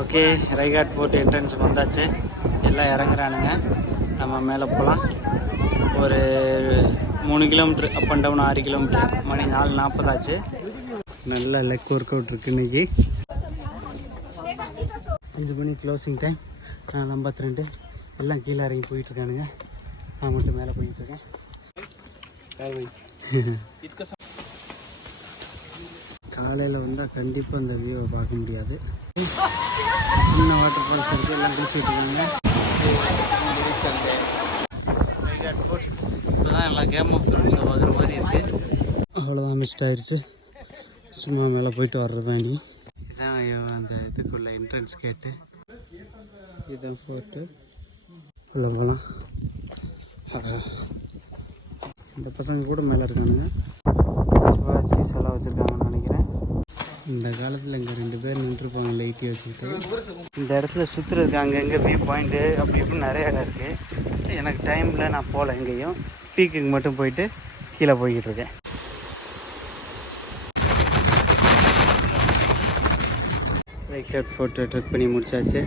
Okay, Raigad fort entrance வந்தாச்சு. எல்லாம் இறங்குறானுங்க. நம்ம மேலே போகலாம். ஒரு 3 kilometre up and down, 6 kilometre. மணி 4:40 ஆச்சு. நல்ல லெக் ஒர்க் அவுட் இருக்குது இன்றைக்கி. 5 மணி க்ளோசிங் டைம். 4:52. எல்லாம் கீழே இறங்கி போயிட்டுருக்கானுங்க. நான் மட்டும் மேலே போயிட்டுருக்கேன். காலையில் வந்தால் கண்டிப்பாக அந்த வியூவை பார்க்க முடியாது. சின்ன வாட்டர் ஃபால்ஸ் இருக்குது. எல்லாம் குளிச்சுட்டுருக்காங்க. இப்போதான் எல்லாம் கேம் ஆஃப் த்ரோன்ஸ் பார்க்குற மாதிரி இருக்குது. அவ்வளோதான், மிஸ்ட் ஆயிடுச்சு. சும்மா மேலே போயிட்டு வர்றது தான். இனி இதுதான் அந்த இதுக்குள்ள என்ட்ரன்ஸ் கேட்டு. இதுதான் ஃபோர்ட்டு. உள்ள போகலாம். இந்த பசங்க கூட மேலே இருக்கானுங்க. சிவாஜி சிலை வச்சுருக்காங்கன்னு நினைக்கிறேன். இந்த காலத்தில் இங்கே 2 பேர் நின்றுருப்பாங்க லைட்டி வச்சுக்கிட்டு. இந்த இடத்துல சுற்றுறதுக்கு அங்கங்கே வியூ பாயிண்ட்டு அப்படி இப்படின்னு நிறைய இடம் இருக்குது. எனக்கு டைமில் நான் போகல எங்கேயும். பீக்குக்கு மட்டும் போயிட்டு கீழே போய்கிட்டு இருக்கேன். ரைகாட் ஃபோர்ட்டை ட்ரெக் பண்ணி முடிச்சாச்சு.